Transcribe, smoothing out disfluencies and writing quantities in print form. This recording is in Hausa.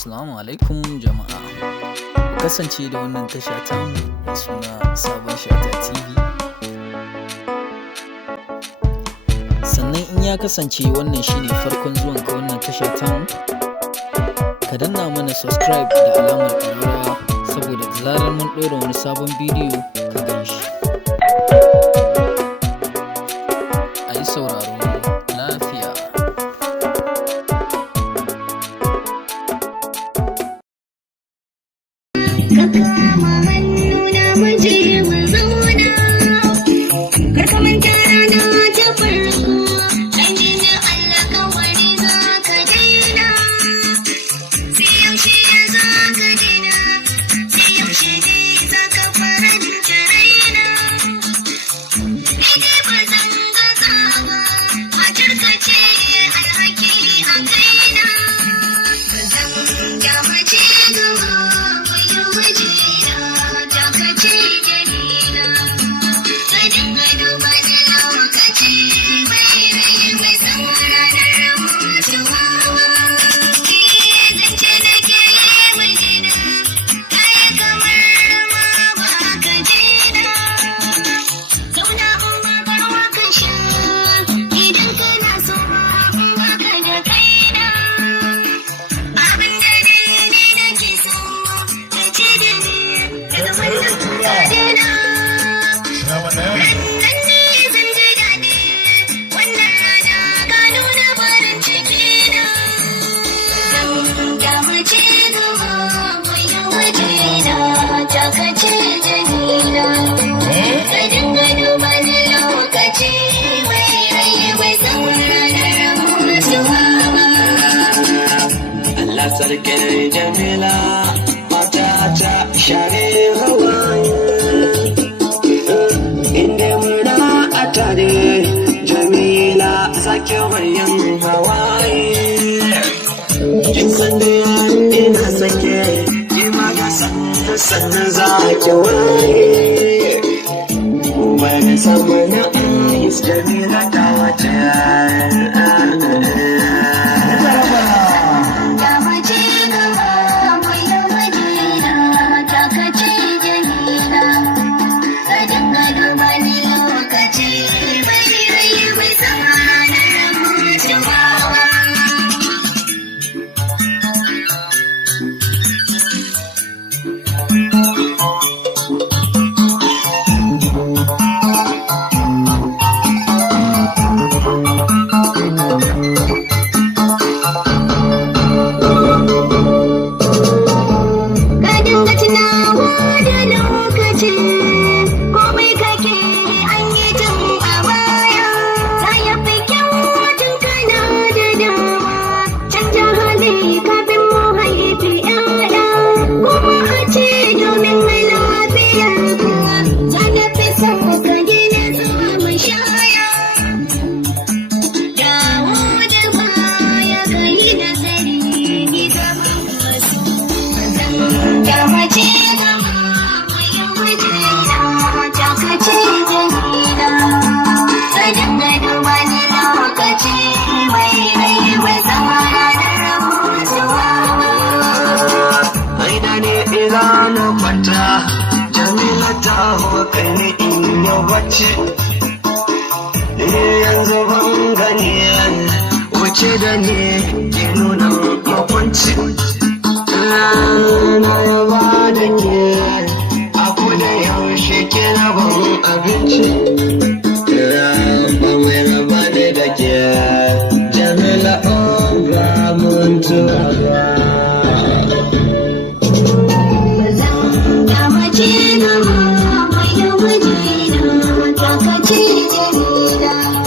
Assalamu alaikum jama'a. Ku kasance da wannan tasha tamu mai suna Sabonshata TV. Sannan in ya kasance wannan shine farkon zuwan ka wannan tasha tamu, ka danna mana subscribe da alamar ƙararrawa saboda da zarar mun ɗora wani sabon bidiyo ka gan shi. A yi sauraro lafiya. Ka kama hannuna mu je mu zauna, kar ka manta rana ta farko, dan jinin alƙawari za ka daina, sai yaushe za ka daina, sai yaushe ne za ka faranta raina. Ni dai ba zan gaza ba, matar ka ce alhaki a kaina, ba zan kyamace gaba. Sarkin Jamila mata ta share hawaye, inda muna a tare Jamila sake wayan hawaye. Kin san da ina sake ki ma ga sannan za ki waye. Wani sama na Jamila ta wace Jamila ta haka ne in yi bacci, yanzu ban gani wuce da ne ke nuna makwanci. Na yaba da ke a kuda yaushe ke rabon abinci, ba mai raba da ke Jamila ba mutuwa ba. Mai da waje na, ta kace Jamila.